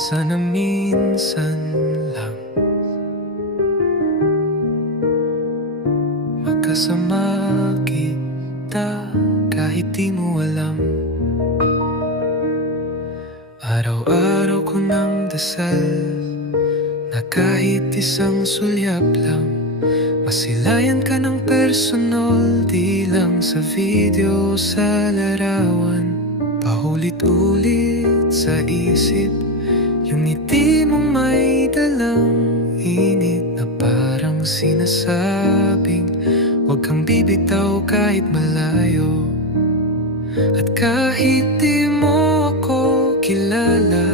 Sana minsan lang magkasama kita kahit di mo alam. Araw-araw ko nang dasal na kahit isang sulyap lang masilayan ka ng personal, di lang sa video, sa larawan. Paulit-ulit sa isip yung ngiti mong may dalang init na parang sinasabing huwag kang bibitaw kahit malayo. At kahit di mo ako kilala,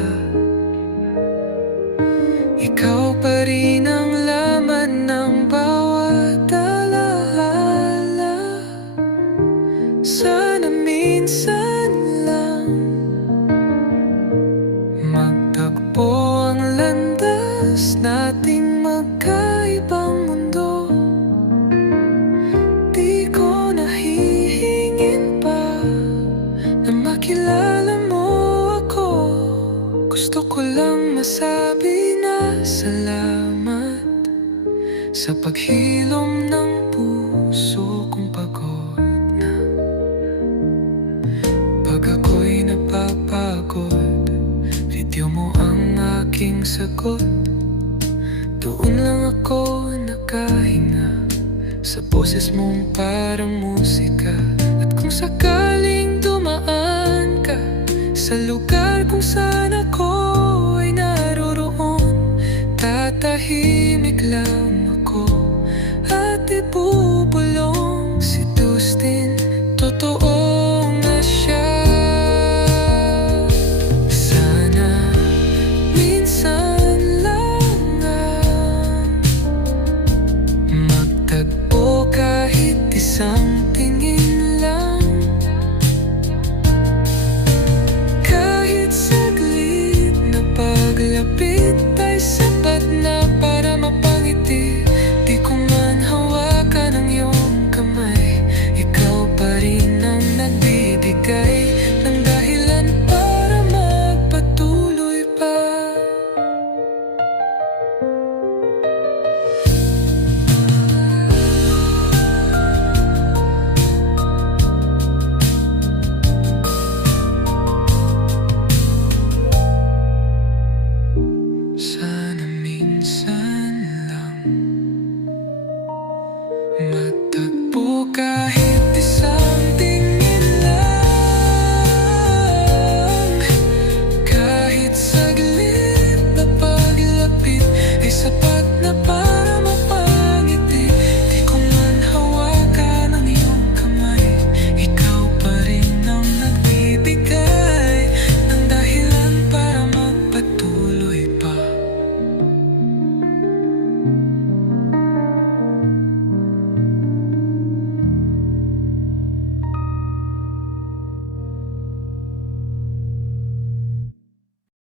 ikaw pa rin ang laman ng bawat alaala. Sana minsan lang magtagpo ang landas nating magkaibang mundo. Di ko nahihingin pa na makilala mo ako. Gusto ko lang masabi na salamat sa paghilom ng puso kong pagod na. Pag ako'y napapagod, video mo ang aking sagot. Doon lang ako nakahinga sa boses mong parang musika. At kung sakaling dumaan ka sa lugar kung saan ako